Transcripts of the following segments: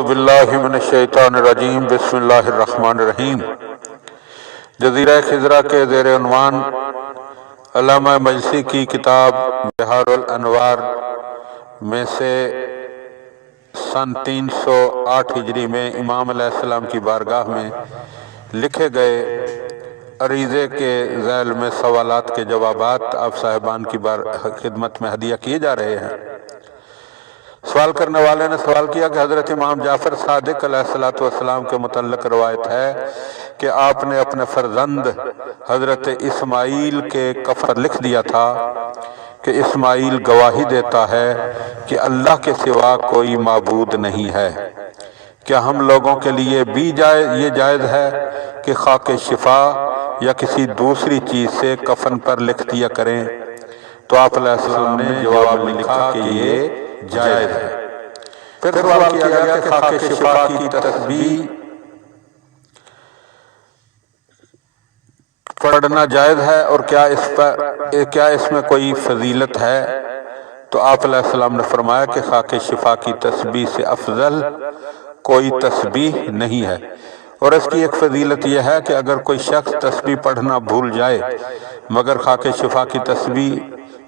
اعوذ باللہ من الشیطان الرجیم بسم اللہ الرحمن الرحیم۔ جزیرہ خضرہ کے زیر عنوان علامہ مجلسی کی کتاب بحار الانوار میں سے سن 308 ہجری میں امام علیہ السلام کی بارگاہ میں لکھے گئے عریضے کے ذیل میں سوالات کے جوابات آپ صاحبان کی خدمت میں ہدیہ کیے جا رہے ہیں۔ سوال کرنے والے نے سوال کیا کہ حضرت امام جعفر صادق علیہ السلام کے متعلق روایت ہے کہ آپ نے اپنے فرزند حضرت اسماعیل کے کفر لکھ دیا تھا کہ اسماعیل گواہی دیتا ہے کہ اللہ کے سوا کوئی معبود نہیں ہے، کیا ہم لوگوں کے لیے بھی یہ جائز ہے کہ خاک شفا یا کسی دوسری چیز سے کفن پر لکھ دیا کریں؟ تو آپ علیہ السلام نے جواب میں لکھا کہ یہ جائز ہے۔ پھر سوال کیا گیا کہ خاک شفا کی تسبیح پڑھنا جائز ہے اور کیا اس میں کوئی فضیلت ہے؟ تو آپ علیہ السلام نے فرمایا کہ خاک شفا کی تسبیح سے افضل کوئی تسبیح نہیں ہے، اور اس کی ایک فضیلت یہ ہے کہ اگر کوئی شخص تسبیح پڑھنا بھول جائے مگر خاک شفا کی تسبیح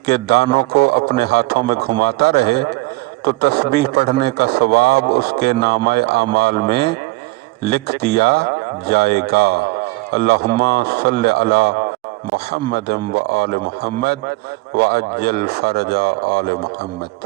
کے دانوں کو اپنے ہاتھوں میں گھماتا رہے تو تسبیح پڑھنے کا ثواب اس کے نامہ اعمال میں لکھ دیا جائے گا۔ اللہم صلی علی محمد و آل محمد وعجل فرج آل محمد۔